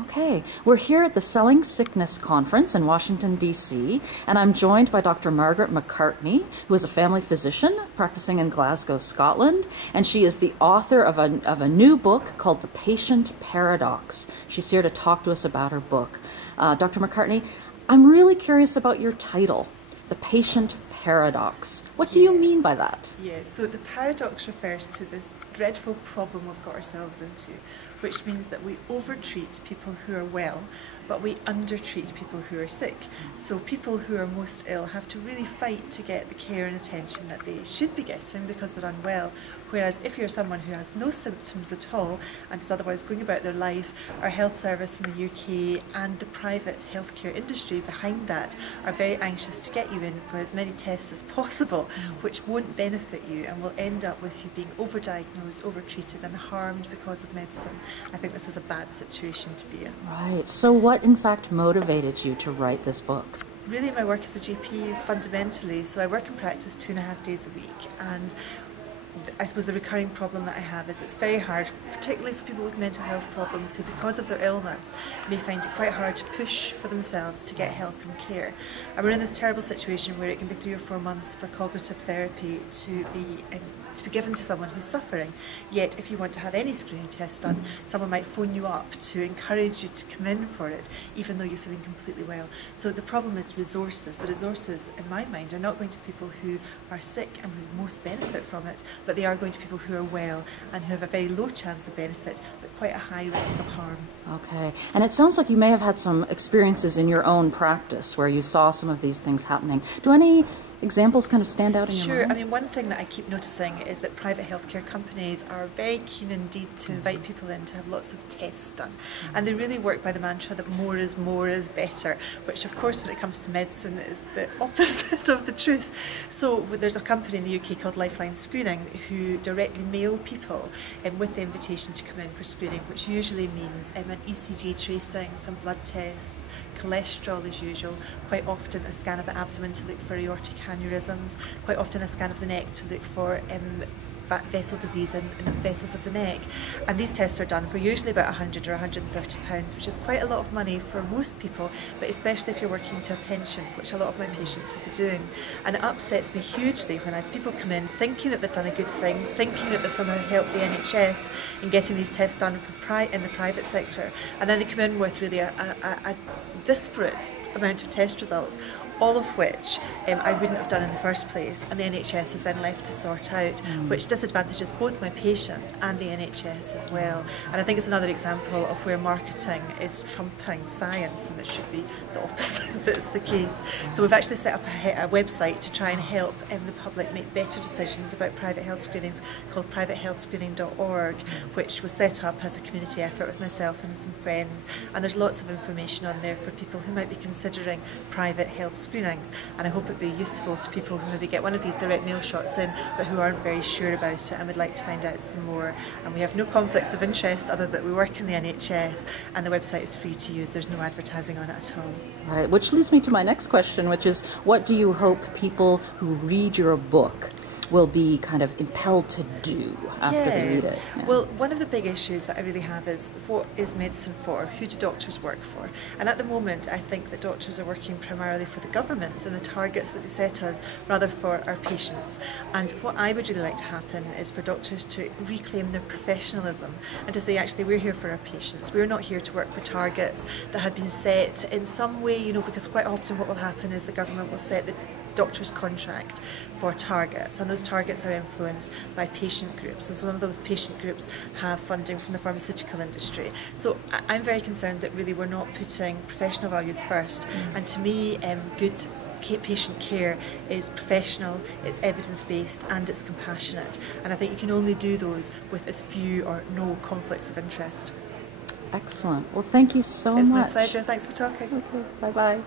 Okay, we're here at the Selling Sickness Conference in Washington, D.C., and I'm joined by Dr. Margaret McCartney, who is a family physician practicing in Glasgow, Scotland, and she is the author of a new book called The Patient Paradox. She's here to talk to us about her book. Dr. McCartney, I'm really curious about your title, The Patient Paradox. What do you mean by that? Yes, so the paradox refers to this dreadful problem we've got ourselves into, which means that we overtreat people who are well, but we undertreat people who are sick. So people who are most ill have to really fight to get the care and attention that they should be getting because they're unwell. Whereas if you're someone who has no symptoms at all and is otherwise going about their life, our health service in the UK and the private healthcare industry behind that are very anxious to get you in for as many tests as possible, which won't benefit you and will end up with you being overdiagnosed, overtreated and harmed because of medicine. I think this is a bad situation to be in. Right. So what in fact motivated you to write this book? Really, my work as a GP fundamentally, so I work in practice 2.5 days a week, and I suppose the recurring problem that I have is it's very hard, particularly for people with mental health problems who, because of their illness, may find it quite hard to push for themselves to get help and care. And we're in this terrible situation where it can be 3 or 4 months for cognitive therapy to be given to someone who's suffering. Yet if you want to have any screening test done, someone might phone you up to encourage you to come in for it, even though you're feeling completely well. So the problem is resources. The resources, in my mind, are not going to people who are sick and who most benefit from it, but they are going to people who are well and who have a very low chance of benefit, but quite a high risk of harm. Okay, and it sounds like you may have had some experiences in your own practice where you saw some of these things happening. Do any examples kind of stand out in your mind? Sure. I mean, one thing that I keep noticing is that private healthcare companies are very keen indeed to invite people in to have lots of tests done. And they really work by the mantra that more is better, which of course when it comes to medicine is the opposite of the truth. So there's a company in the UK called Lifeline Screening who directly mail people with the invitation to come in for screening, which usually means an ECG tracing, some blood tests, cholesterol as usual, quite often a scan of the abdomen to look for aortic aneurysms, quite often a scan of the neck to look for vessel disease in the vessels of the neck. And these tests are done for usually about £100 or £130, which is quite a lot of money for most people, but especially if you're working to a pension, which a lot of my patients will be doing. And it upsets me hugely when I have people come in thinking that they've done a good thing, thinking that they've somehow helped the NHS in getting these tests done in the private sector, and then they come in with really a disparate amount of test results, all of which I wouldn't have done in the first place, and the NHS is then left to sort out, which disadvantages both my patient and the NHS as well. And I think it's another example of where marketing is trumping science, and it should be the opposite that's the case. So we've actually set up a website to try and help the public make better decisions about private health screenings called privatehealthscreening.org, which was set up as a community effort with myself and some friends, and there's lots of information on there for people who might be considering private health screenings, and I hope it'd be useful to people who maybe get one of these direct mail shots in but who aren't very sure about it and would like to find out some more. And we have no conflicts of interest other than we work in the NHS, and the website is free to use. There's no advertising on it at all. Right, which leads me to my next question, which is, what do you hope people who read your book will be kind of impelled to do after they read it? Yeah. Well, one of the big issues that I really have is, what is medicine for? Who do doctors work for? And at the moment, I think that doctors are working primarily for the government and the targets that they set us, rather for our patients. And what I would really like to happen is for doctors to reclaim their professionalism and to say, actually, we're here for our patients. We're not here to work for targets that have been set in some way, you know, because quite often what will happen is the government will set the doctor's contract for targets, and those targets are influenced by patient groups, and some of those patient groups have funding from the pharmaceutical industry. So I'm very concerned that really we're not putting professional values first, and to me good patient care is professional, it's evidence-based and it's compassionate, and I think you can only do those with as few or no conflicts of interest. Excellent. Well, thank you so much. It's my pleasure. Thanks for talking. Okay. Bye-bye.